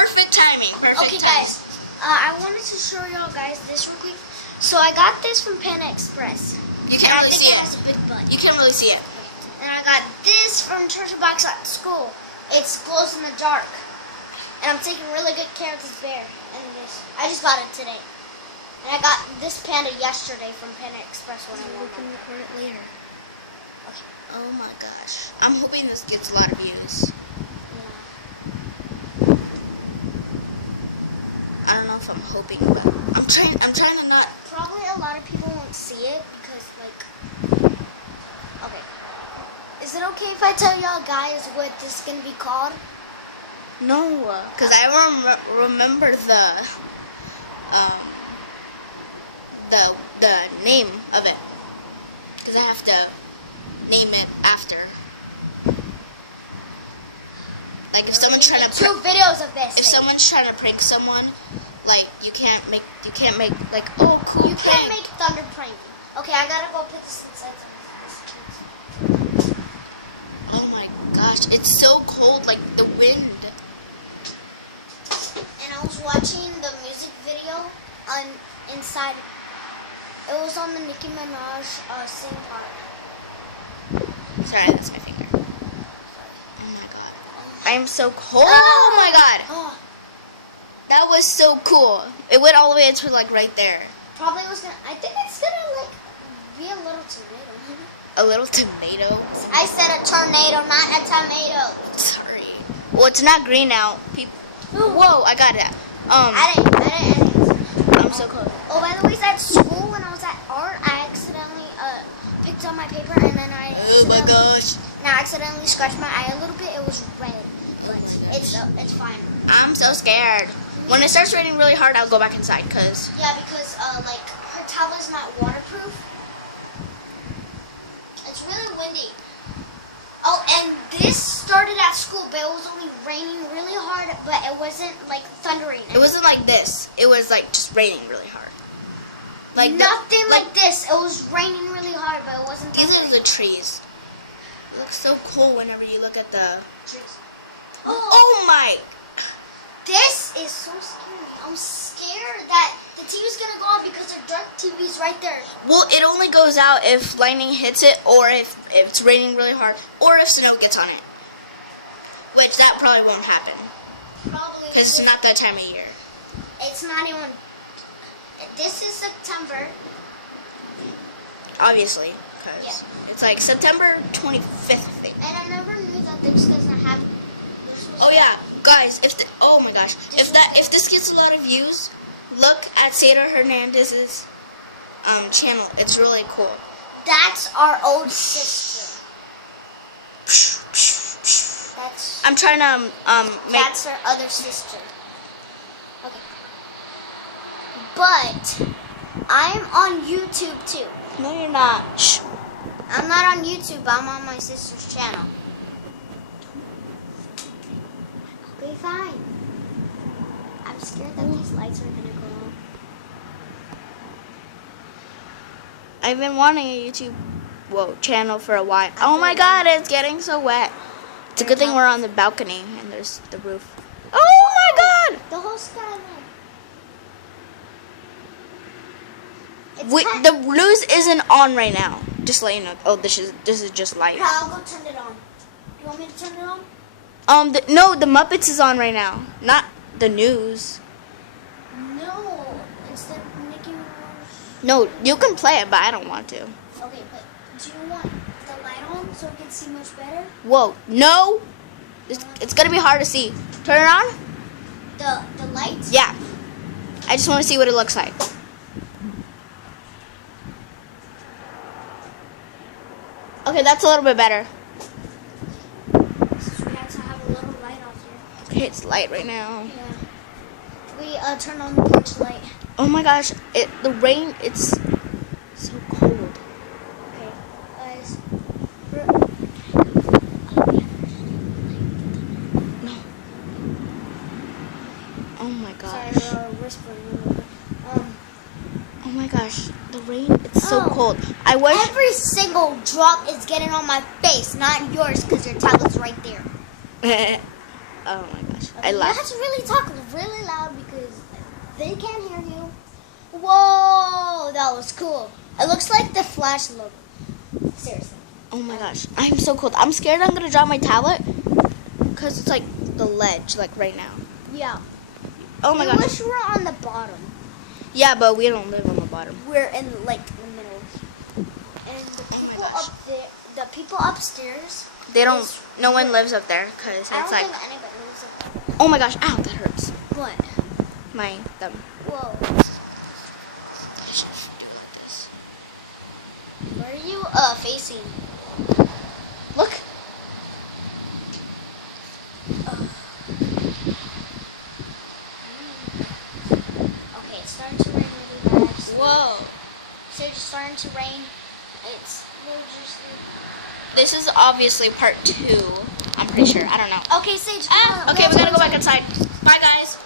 Perfect timing. Okay, guys. I wanted to show y'all guys this real quick. So I got this from Panda Express. You can't really see it it. has a big butt. You can't really see it. And I got this from Treasure Box at school. It glows in the dark. And I'm taking really good care of this bear. And this, I just got it today. And I got this panda yesterday from Panda Express when I We went can there. record it later. Okay. Oh my gosh. I'm hoping this gets a lot of views. Yeah. I don't know if I'm hoping, but I'm trying to not. Probably a lot of people won't see it because, like, okay. Is it okay if I tell y'all guys what this is gonna be called? No, because I remember the name of it. Because I have to name it after. Like if someone's trying to two videos of this. if someone's trying to prank someone, like you can't make like, oh cool. You can't make thunder prank. Okay, I gotta go put this inside some. Oh my gosh, it's so cold, like the wind. And I was watching the music video on inside. It was on the Nicki Minaj sing part. Sorry, that's my finger. Oh my god, I am so cold. Oh my god, Oh, that was so cool. It went all the way to like right there. probably was gonna. I think it's gonna like be a little tomato. A little tomato. I said a tornado, not a tomato. Sorry. Well, it's not green now. People. Whoa, I got it. I didn't. I'm so close. Oh, by the way, at school when I was at art, I accidentally picked up my paper and then Oh my gosh. Now I accidentally scratched my eye a little bit. It was red, but it's fine. I'm so scared. When it starts raining really hard, I'll go back inside, cause Yeah, because like her towel is not waterproof. It's really windy. Oh, and this started at school, but it was only raining really hard, but it wasn't like thundering. it wasn't like this. It was like just raining really hard. Like nothing like this. It was raining really hard, but it wasn't. These are thundering. the trees. It looks so cool whenever you look at the. Trees. Oh my! This is so scary. I'm scared that the TV's gonna go off because our dark TV's right there. Well, it only goes out if lightning hits it, or if it's raining really hard, or if snow gets on it. Which that probably won't happen, Probably. because it's not that time of year. It's not even. This is September. Obviously, because it's like September 25th, I think. And I never knew that this was gonna have. Oh yeah, guys! Oh my gosh! If this gets a lot of views, look at Cedar Hernandez's channel. It's really cool. That's our old sister. That's I'm trying to make. that's our other sister. Okay. But I'm on YouTube too. No, you're not. Shh. I'm not on YouTube, but I'm on my sister's channel. Okay, fine. I'm scared that these lights are gonna go on. I've been wanting a YouTube channel for a while. Oh my god, it's getting so wet. It's a good thing we're on the balcony and there's the roof. Oh my god! The whole skyline. It's Wait, kind- the news isn't on right now. Just let you know. Oh, this is just light. Here, I'll go turn it on. You want me to turn it on? No, the Muppets is on right now, not the news. No. Instead of Nicki Minaj. No, you can play it, but I don't want to. Okay, but do you want the light on so it can see much better? Whoa, no! It's gonna be hard to see. Turn it on? The lights? Yeah. I just want to see what it looks like. Okay, that's a little bit better. Since we have to have a little light out here. Okay, it's light right now. Yeah. We turn on the porch light. Oh my gosh, the rain, it's so cold. Okay, guys. No. Oh my gosh. Sorry, we're whispering a little bit. Oh my gosh, the rain, it's so Oh. cold. I wish. Every single drop is getting on my face, not yours, because your tablet's right there. Oh my gosh. Okay, I you have laughed. to really talk really loud because they can't hear you. Whoa, that was cool. It looks like the Flash logo. Seriously. Oh my gosh. I'm so cold. I'm scared I'm going to drop my tablet because it's like the ledge, like right now. Yeah. Oh my I gosh. wish we were on the bottom. Yeah, but we don't live on the bottom. We're in like the middle. And the Oh my people gosh. up there, the people upstairs. They don't, Yes. no one lives up there because it's I don't like, think anybody lives up there. oh my gosh, ow, that hurts. What? My thumb. Whoa. I shouldn't do this. Where are you facing? Look. Okay, it's starting to rain really bad. Whoa. So it's starting to rain. It's we're just. This is obviously part 2. I'm pretty sure. I don't know. Okay, Sage. Okay, we gotta go back inside.